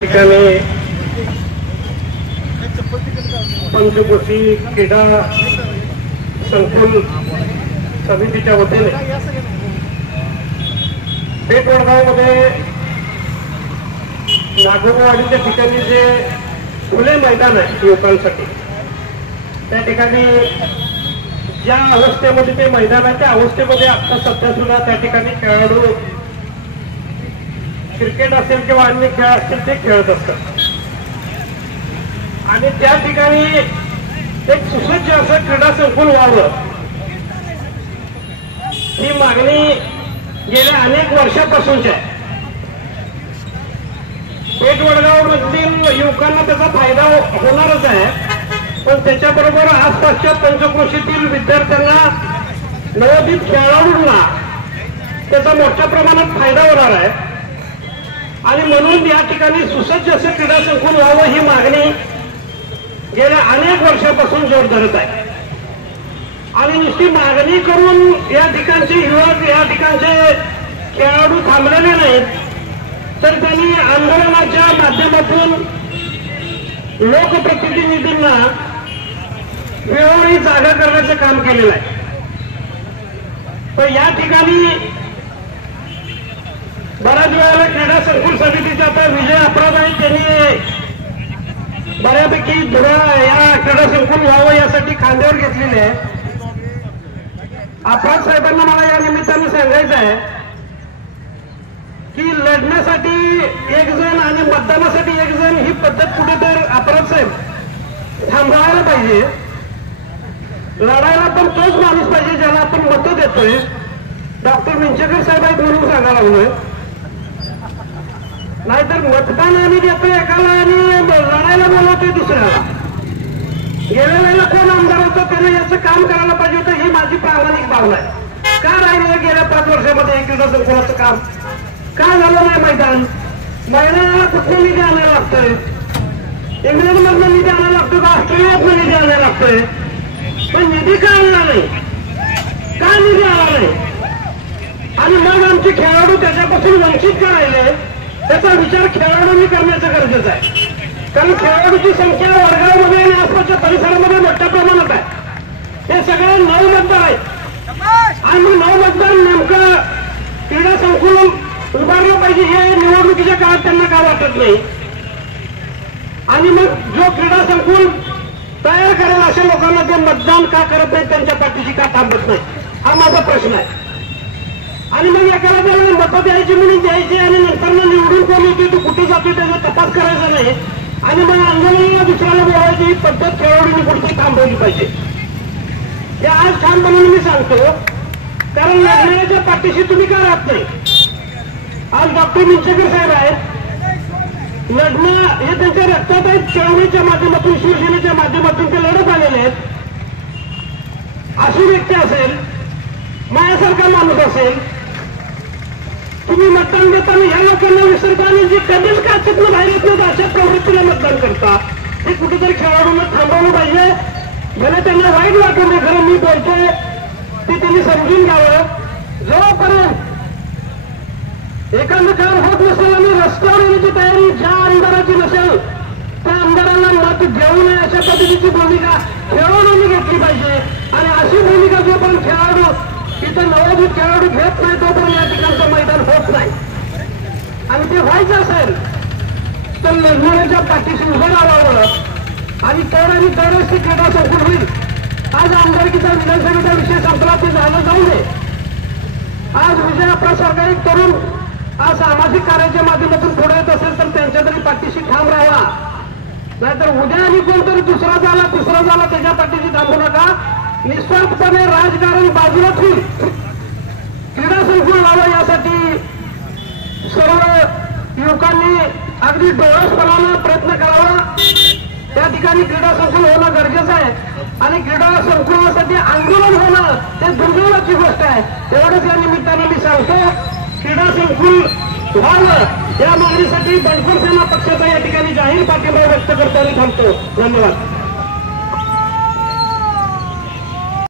ठिकाणी पंचकोशी क्रीडा संकुल समितीच्या वतीने पेठ वडगावमध्ये नागोबावाडीच्या ठिकाणी जे खुले मैदान आहे युवकांसाठी, त्या ठिकाणी ज्या अवस्थेमध्ये ते मैदान आहे त्या अवस्थेमध्ये आता सध्या सुद्धा त्या ठिकाणी खेळाडू क्रिकेट असेल किंवा अन्य खेळ असतील ते खेळत असतात आणि त्या ठिकाणी एक सुसज्ज असं क्रीडा संकुल व्हावं ही मागणी गेल्या अनेक वर्षापासूनची आहे. पेठ वडगाव मधील युवकांना त्याचा फायदा होणारच आहे, पण त्याच्याबरोबर आसपासच्या पंचक्रोशीतील विद्यार्थ्यांना, नवोदित खेळाडूंना त्याचा मोठ्या प्रमाणात फायदा होणार आहे आणि म्हणून या ठिकाणी सुसज्ज असे क्रीडा संकुल व्हावं ही मागणी गेल्या अनेक वर्षापासून जोर धरत आहे. आणि नुसती मागणी करून या ठिकाणचे युवक, या ठिकाणचे खेळाडू थांबलेले नाहीत, तर त्यांनी आंदोलनाच्या माध्यमातून लोकप्रतिनिधींना वेळोवेळी जागा करण्याचं काम केलेलं आहे. तर या ठिकाणी बऱ्याच वेळेला क्रीडा संकुल समितीचे आता विजय अपराध आहे, त्यांनी बऱ्यापैकी धुरा या क्रीडा संकुल व्हावं यासाठी खांद्यावर घेतलेले आहे. अपराध साहेबांना मला या निमित्ताने सांगायचं आहे की लढण्यासाठी एक जण आणि मतदानासाठी एक जण ही पद्धत कुठेतरी अपराध साहेब थांबवायला पाहिजे. लढायला पण तोच माणूस पाहिजे ज्याला आपण मतं देतोय. डॉक्टर मिंचेकर साहेब आहेत म्हणून सांगायला लागलोय, नाहीतर मतदान आम्ही देतोय एकाला आणि लढायला बोलवतोय दुसऱ्याला. गेल्या वेळेला कोण आमदार होतं त्याने याचं काम करायला पाहिजे होतं, ही माझी प्रामाणिक भावना आहे. का राहिलं गेल्या 5 वर्षामध्ये क्रीडा संकुलाचं काम का झालं नाही? मैदानाला कुठलं निधी आणायला लागतोय? इंग्लंडमधनं निधी आणायला लागतो का ऑस्ट्रेलियातनं निधी आणायला लागतोय? पण निधी का आला नाही? का निधी आला नाही? आणि मग आमचे खेळाडू त्याच्यापासून वंचित का राहिले त्याचा विचार खेळाडूंनी करण्याचं गरजेचं आहे. कारण खेळाडूची संख्या वडगावमध्ये आणि आसपासच्या परिसरामध्ये मोठ्या प्रमाणात आहे. हे सगळे 9 मतदार आहेत आणि 9 मतदार नेमकं क्रीडा संकुल उभारलं पाहिजे हे निवडणुकीच्या काळात त्यांना का वाटत नाही. आणि मग जो क्रीडा संकुल तयार करेल अशा लोकांना ते मतदान का करत नाही, त्यांच्या पाठीशी का थांबत नाही, हा माझा प्रश्न आहे. आणि मग एकाला त्याला मतं द्यायची म्हणून द्यायची आणि नंतर निवडून कोण होते तो कुठे जातो त्याचा तपास करायचा नाही आणि मग आंदोलनाला दुसऱ्याला बोलायची ही पद्धत खेळाडूंनी कुठे थांबवली पाहिजे. हे आज छान म्हणून मी सांगतो, कारण लढण्याच्या पाठीशी तुम्ही का राहत नाही? आज डॉक्टर मिंचेकर साहेब आहेत, लढणं हे त्यांच्या रक्तात आहेत. चळवळीच्या माध्यमातून, शिवसेनेच्या माध्यमातून ते लढत आलेले आहेत. अशी व्यक्ती असेल, माझ्यासारखा माणूस असेल, तुम्ही मतदान देताना ह्या लोकांना विसरता आणि जे कधीच काचेतनं बाहेर येत नाही अशा प्रवृत्तीला मतदान करता. हे कुठेतरी खेळाडूंना थांबवलं पाहिजे. भले त्यांना वाईट वाटून नये, खरं मी बोलतोय ते त्यांनी समजून घ्यावं. जोपर्यंत एखादं काम होत नसेल आणि रस्त्यावर येण्याची तयारी ज्या आमदाराची नसेल त्या आमदारांना मत देऊ नये अशा पद्धतीची भूमिका खेळाडूंनी घेतली पाहिजे. आणि अशी भूमिका जोपर्यंत खेळाडू तिथं नवोदित खेळाडू घेत नाही तोपर्यंत या ठिकाणचं मैदान होत नाही. आणि ते व्हायचं असेल तर लढण्याच्या पाठीशी उभं राहावं आणि तरच ते क्रीडा संकुल होईल. आज आमदारकीचा विधानसभेचा विषय संपला, ते झालं जाऊ नये. आज विजय आपल्यासारखा एक तरुण आज सामाजिक कार्याच्या माध्यमातून पुढे येत असेल तर त्यांच्या तरी पाठीशी ठाम राहावा. नाहीतर उद्या आणि कोणतरी दुसरा झाला, तिसरा झाला, त्याच्या पाठीशी थांबू नका. निस्वार्थपणे राजकारण बाजूला ठेवून क्रीडा संकुल व्हावं यासाठी सर्व युवकांनी अगदी डोळसपणानं प्रयत्न करावा. त्या ठिकाणी क्रीडा संकुल होणं गरजेचं आहे आणि क्रीडा संकुलासाठी आंदोलन होणं ते दुर्दैवाची गोष्ट आहे. एवढंच या निमित्ताने मी सांगतो. क्रीडा संकुल व्हावं या मागणीसाठी बंडखोर सेना पक्षाचा या ठिकाणी जाहीर पाठिंबा व्यक्त करताना थांबतो. धन्यवाद.